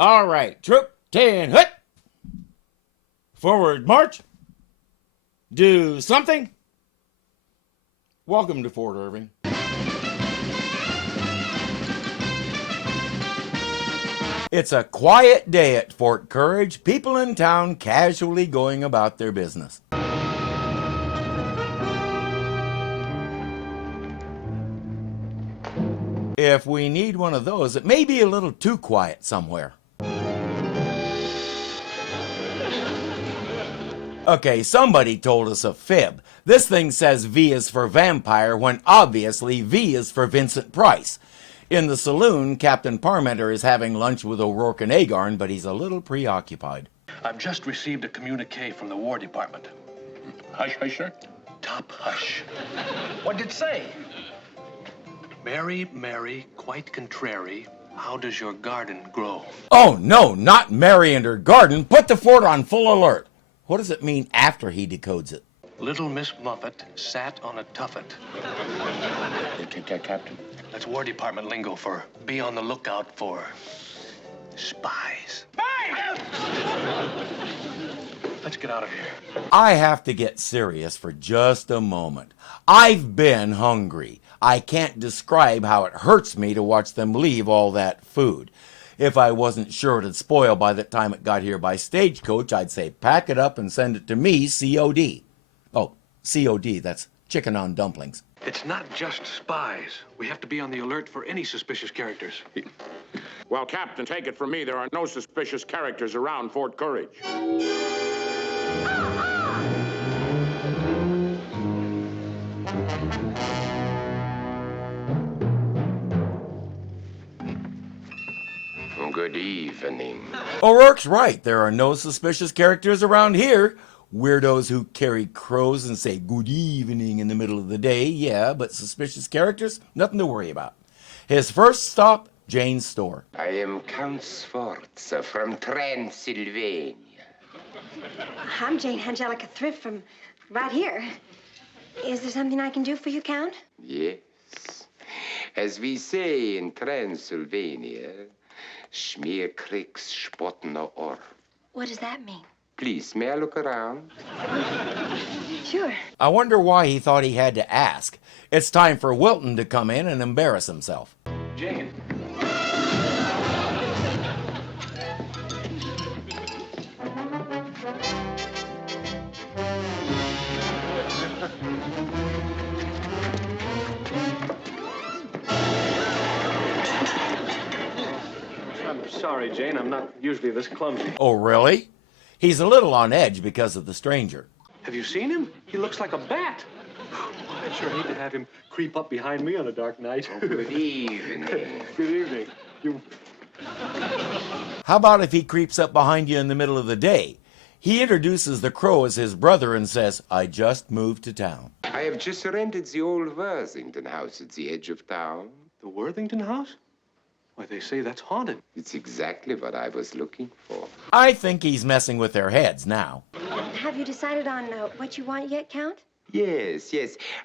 All right, troop 10, hut. Forward march. Do something. Welcome to Fort Irving. It's a quiet day at Fort Courage. People in town casually going about their business. If we need one of those, it may be a little too quiet somewhere. Okay, somebody told us a fib. This thing says V is for vampire when obviously V is for Vincent Price. In the saloon, Captain Parmenter is having lunch with O'Rourke and Agarn, but he's a little preoccupied. I've just received a communique from the War Department. Hush, hush, sir. Top hush. What did it say? Mary, Mary, quite contrary, how does your garden grow? Oh no, not Mary and her garden. Put the fort on full alert. What does it mean after he decodes it? Little Miss Muffet sat on a tuffet. Captain. That's War Department lingo for be on the lookout for spies. Let's get out of here. I have to get serious for just a moment. I've been hungry. I can't describe how it hurts me to watch them leave all that food. If I wasn't sure it'd spoil by the time it got here by stagecoach, I'd say pack it up and send it to me, COD. Oh, COD, that's chicken on dumplings. It's not just spies. We have to be on the alert for any suspicious characters. Well, Captain, take it from me, there are no suspicious characters around Fort Courage. Good evening. O'Rourke's right. There are no suspicious characters around here. Weirdos who carry crows and say good evening in the middle of the day, yeah, but suspicious characters, nothing to worry about. His first stop, Jane's store. I am Count Sforza from Transylvania. I'm Jane Angelica Thrift from right here. Is there something I can do for you, Count? Yes. As we say in Transylvania, Schmier kriegst spottene Ohr. What does that mean? Please, may I look around? Sure. I wonder why he thought he had to ask. It's time for Wilton to come in and embarrass himself. Jane. I'm sorry, Jane. I'm not usually this clumsy. Oh, really? He's a little on edge because of the stranger. Have you seen him? He looks like a bat. I'd sure hate to have him creep up behind me on a dark night. Oh, good evening. Good evening. How about if he creeps up behind you in the middle of the day? He introduces the crow as his brother and says, I just moved to town. I have just rented the old Worthington house at the edge of town. The Worthington house? Why, they say that's haunted. It's exactly what I was looking for. I think he's messing with their heads now. Have you decided on what you want yet, Count? Yes.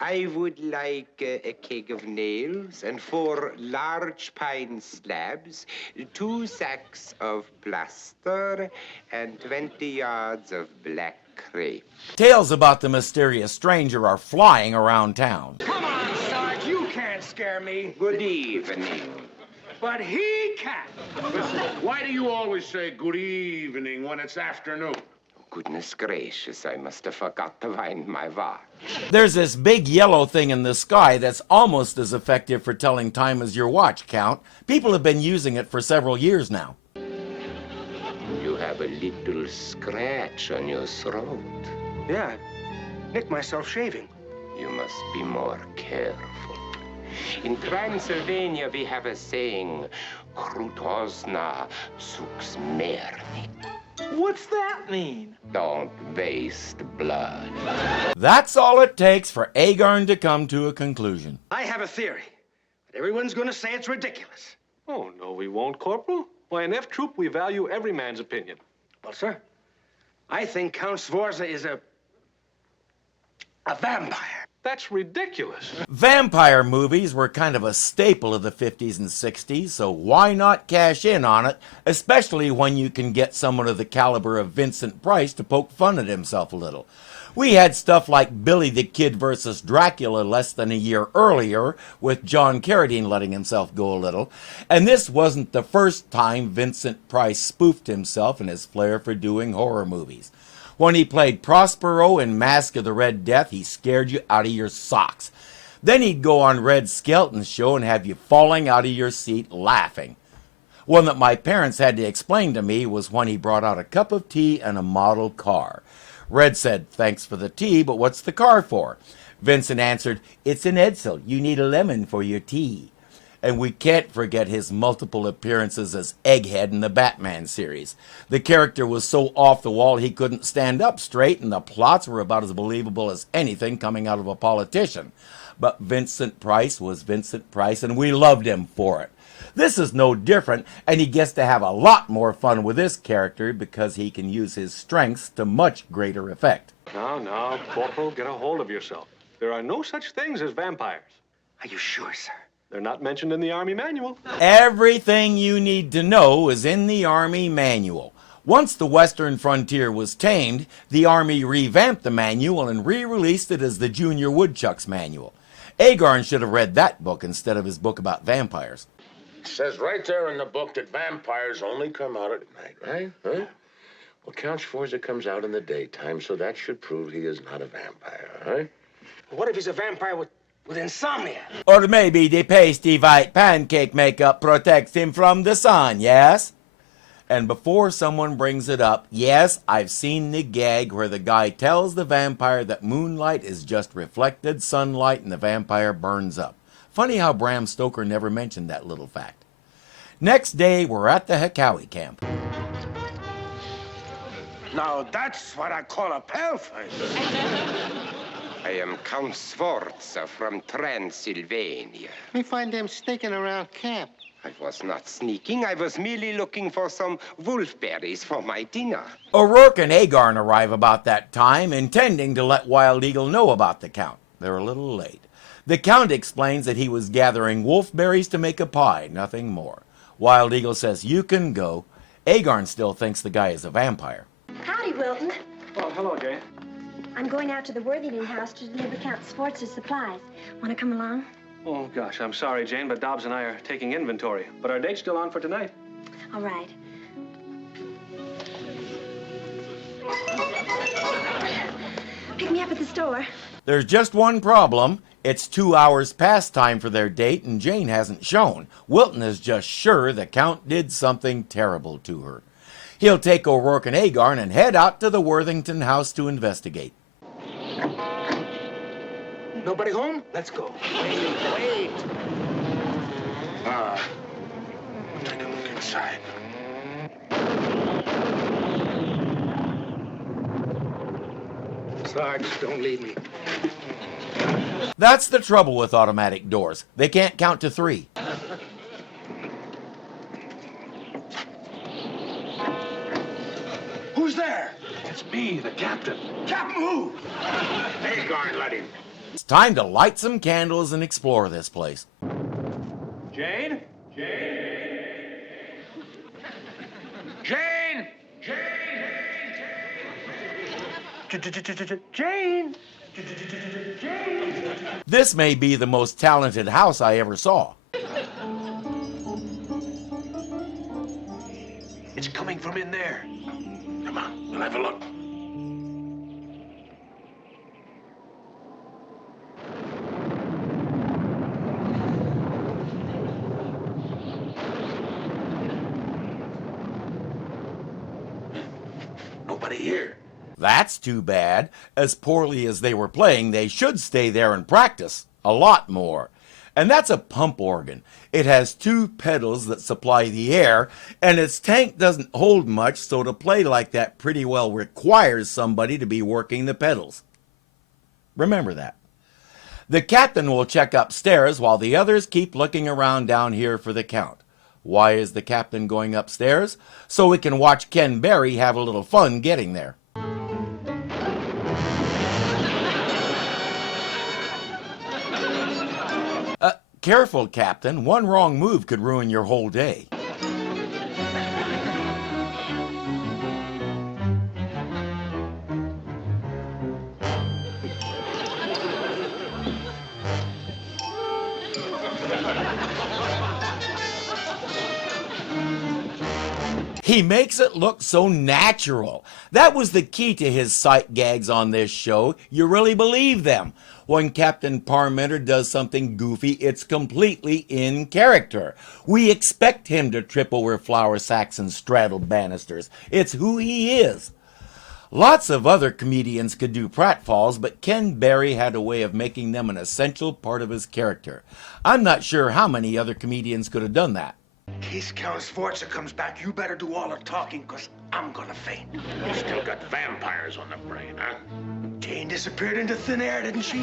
I would like a keg of nails and 4 large pine slabs, 2 sacks of plaster, and 20 yards of black crepe. Tales about the mysterious stranger are flying around town. Come on, Sarge, you can't scare me. Good evening. But he can. Why do you always say good evening when it's afternoon? Goodness gracious, I must have forgot to wind my watch. There's this big yellow thing in the sky that's almost as effective for telling time as your watch, Count. People have been using it for several years now. You have a little scratch on your throat. Yeah, I nicked myself shaving. You must be more careful. In Transylvania, we have a saying, Krutozna sux mernik. What's that mean? Don't waste blood. That's all it takes for Agarn to come to a conclusion. I have a theory, but everyone's gonna say it's ridiculous. Oh, no, we won't, Corporal. Why, in F Troop, we value every man's opinion. Well, sir, I think Count Sforza is a vampire. That's ridiculous. Vampire movies were kind of a staple of the 50s and 60s, so why not cash in on it, especially when you can get someone of the caliber of Vincent Price to poke fun at himself a little. We had stuff like Billy the Kid versus Dracula less than a year earlier, with John Carradine letting himself go a little, and this wasn't the first time Vincent Price spoofed himself and his flair for doing horror movies. When he played Prospero in Mask of the Red Death, he scared you out of your socks. Then he'd go on Red Skelton's show and have you falling out of your seat laughing. One that my parents had to explain to me was when he brought out a cup of tea and a model car. Red said, "Thanks for the tea, but what's the car for?" Vincent answered, "It's an Edsel. You need a lemon for your tea." And we can't forget his multiple appearances as Egghead in the Batman series. The character was so off the wall he couldn't stand up straight, and the plots were about as believable as anything coming out of a politician. But Vincent Price was Vincent Price, and we loved him for it. This is no different, and he gets to have a lot more fun with this character because he can use his strengths to much greater effect. Now, Corporal, get a hold of yourself. There are no such things as vampires. Are you sure, sir? They're not mentioned in the Army manual. Everything you need to know is in the Army manual. Once the Western frontier was tamed, the Army revamped the manual and re-released it as the Junior Woodchucks manual. Agarn should have read that book instead of his book about vampires. It says right there in the book that vampires only come out at night, right? Huh? Well, Count Sforza comes out in the daytime, so that should prove he is not a vampire, right? What if he's a vampire with insomnia? Or maybe the pasty white pancake makeup protects him from the sun, yes? And before someone brings it up, yes, I've seen the gag where the guy tells the vampire that moonlight is just reflected sunlight and the vampire burns up. Funny how Bram Stoker never mentioned that little fact. Next day, we're at the Hekawi camp. Now that's what I call a pale face. I am Count Sforza from Transylvania. We find them sneaking around camp. I was not sneaking. I was merely looking for some wolfberries for my dinner. O'Rourke and Agarn arrive about that time, intending to let Wild Eagle know about the Count. They're a little late. The Count explains that he was gathering wolfberries to make a pie, nothing more. Wild Eagle says, "You can go." Agarn still thinks the guy is a vampire. Howdy, Wilton. Oh, hello, Jane. I'm going out to the Worthington house to deliver Count Sforza's supplies. Want to come along? Oh, gosh, I'm sorry, Jane, but Dobbs and I are taking inventory. But our date's still on for tonight. All right. Pick me up at the store. There's just one problem. It's 2 hours past time for their date, and Jane hasn't shown. Wilton is just sure the Count did something terrible to her. He'll take O'Rourke and Agarn and head out to the Worthington house to investigate. Nobody home? Let's go. Wait. Take a look inside. Sarge, don't leave me. That's the trouble with automatic doors. They can't count to 3. Who's there? It's me, the captain. Captain who? Agarn, let him. It's time to light some candles and explore this place. Jane? Jane! Jane! This may be the most talented house I ever saw. It's coming from in there. Come on, we'll have a look. Nobody here. That's too bad. As poorly as they were playing, they should stay there and practice. A lot more. And that's a pump organ. It has 2 pedals that supply the air, and its tank doesn't hold much, so to play like that pretty well requires somebody to be working the pedals. Remember that. The captain will check upstairs while the others keep looking around down here for the Count. Why is the captain going upstairs? So we can watch Ken Barry have a little fun getting there. Careful, Captain. One wrong move could ruin your whole day. He makes it look so natural. That was the key to his sight gags on this show. You really believe them. When Captain Parmenter does something goofy, it's completely in character. We expect him to trip over flour sacks and straddle banisters. It's who he is. Lots of other comedians could do pratfalls, but Ken Barry had a way of making them an essential part of his character. I'm not sure how many other comedians could have done that. In case Count Sforza comes back, you better do all the talking, because I'm gonna faint. You still got vampires on the brain, huh? Jane disappeared into thin air, didn't she?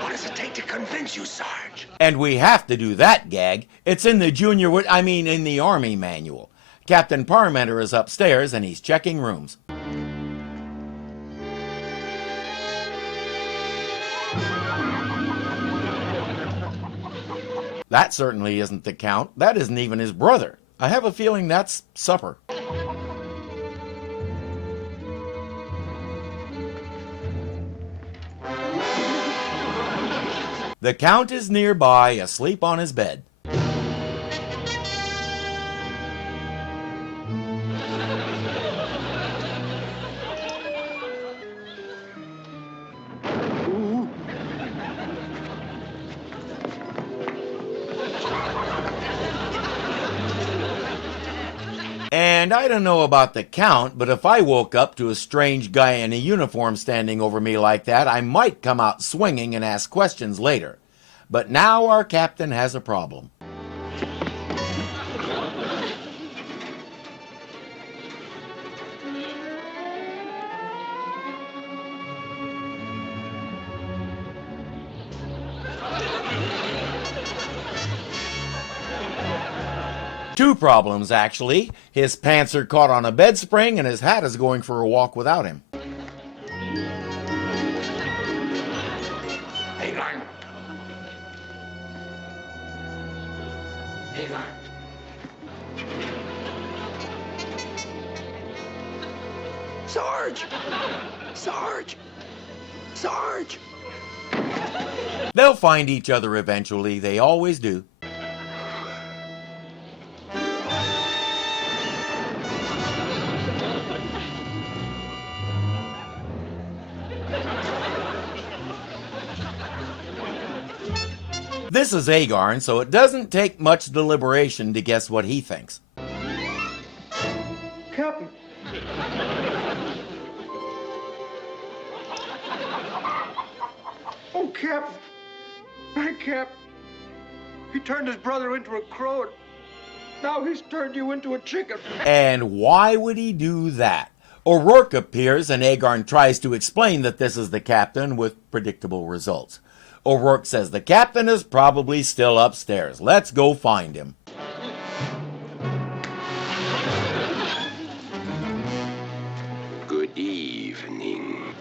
What does it take to convince you, Sarge? And we have to do that gag. It's in the in the Army manual. Captain Parmenter is upstairs and he's checking rooms. That certainly isn't the Count. That isn't even his brother. I have a feeling that's supper. The Count is nearby, asleep on his bed. And I don't know about the Count, but if I woke up to a strange guy in a uniform standing over me like that, I might come out swinging and ask questions later. But now our captain has a problem. Two problems, actually. His pants are caught on a bed spring and his hat is going for a walk without him. Agarn. Agarn. Sarge! Sarge! Sarge! They'll find each other eventually. They always do. This is Agarn, so it doesn't take much deliberation to guess what he thinks. Captain! Oh, Captain! My Cap! He turned his brother into a crow, and now he's turned you into a chicken. And why would he do that? O'Rourke appears and Agarn tries to explain that this is the captain with predictable results. O'Rourke says the captain is probably still upstairs. Let's go find him. Good evening.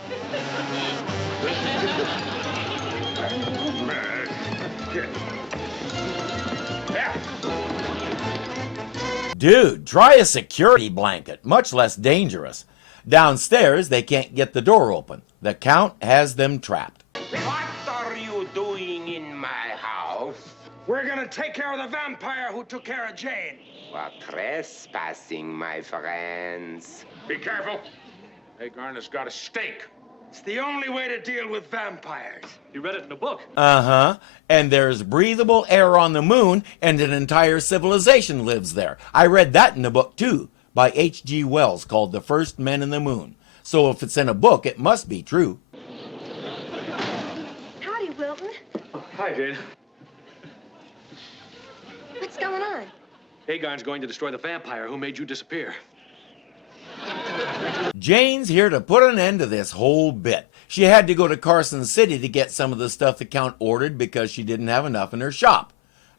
Dude, try a security blanket. Much less dangerous. Downstairs, they can't get the door open. The Count has them trapped. What are you doing in my house? We're gonna take care of the vampire who took care of Jane. For trespassing, my friends. Be careful. Agarn has got a stake. It's the only way to deal with vampires. You read it in the book. Uh-huh. And there's breathable air on the moon, and an entire civilization lives there. I read that in the book, too, by H.G. Wells, called The First Men in the Moon. So if it's in a book, it must be true. Howdy, Wilton. Hi, Jane. What's going on? Agarn's going to destroy the vampire who made you disappear. Jane's here to put an end to this whole bit. She had to go to Carson City to get some of the stuff the Count ordered because she didn't have enough in her shop.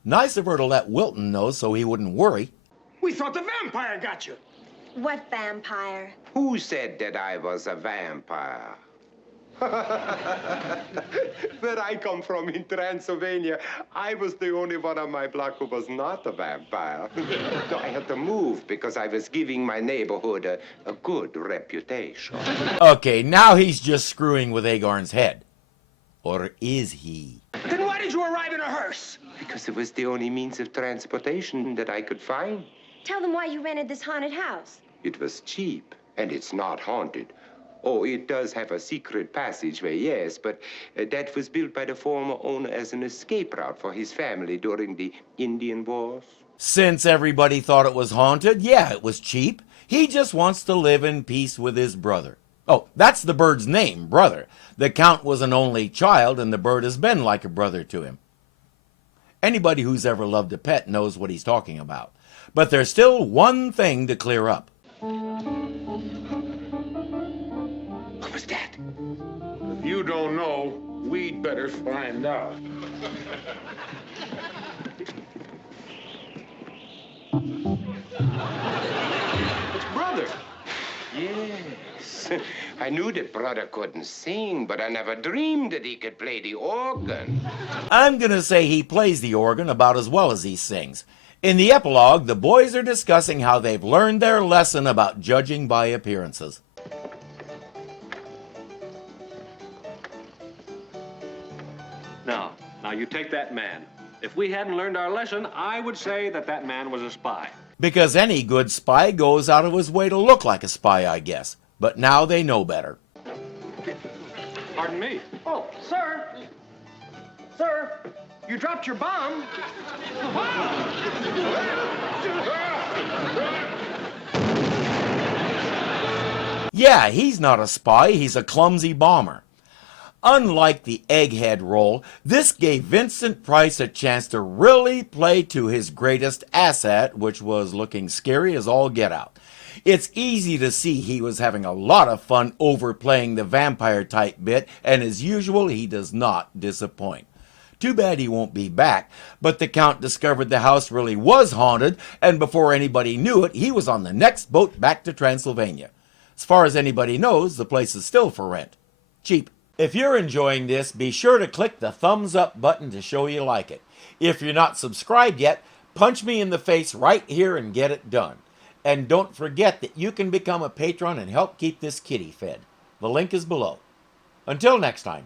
Nice of her to let Wilton know so he wouldn't worry. We thought the vampire got you. What vampire? Who said that I was a vampire? Where I come from in Transylvania, I was the only one on my block who was not a vampire. So I had to move because I was giving my neighborhood a good reputation. Okay, now he's just screwing with Agarn's head. Or is he? Then why did you arrive in a hearse? Because it was the only means of transportation that I could find. Tell them why you rented this haunted house. It was cheap, and it's not haunted. Oh, it does have a secret passageway, yes, but that was built by the former owner as an escape route for his family during the Indian Wars. Since everybody thought it was haunted, yeah, it was cheap. He just wants to live in peace with his brother. Oh, that's the bird's name, Brother. The Count was an only child, and the bird has been like a brother to him. Anybody who's ever loved a pet knows what he's talking about. But there's still one thing to clear up. What was that? If you don't know, we'd better find out. It's Brother. Yes. I knew that brother couldn't sing, but I never dreamed that he could play the organ. I'm going to say he plays the organ about as well as he sings. In the epilogue, the boys are discussing how they've learned their lesson about judging by appearances. Now you take that man. If we hadn't learned our lesson, I would say that that man was a spy. Because any good spy goes out of his way to look like a spy, I guess. But now they know better. Pardon me. Oh, sir. Sir, you dropped your bomb. Yeah, he's not a spy, he's a clumsy bomber. Unlike the egghead role, this gave Vincent Price a chance to really play to his greatest asset, which was looking scary as all get out. It's easy to see he was having a lot of fun overplaying the vampire type bit, and as usual, he does not disappoint. Too bad he won't be back, but the Count discovered the house really was haunted, and before anybody knew it, he was on the next boat back to Transylvania. As far as anybody knows, the place is still for rent. Cheap. If you're enjoying this, be sure to click the thumbs up button to show you like it. If you're not subscribed yet, punch me in the face right here and get it done. And don't forget that you can become a patron and help keep this kitty fed. The link is below. Until next time.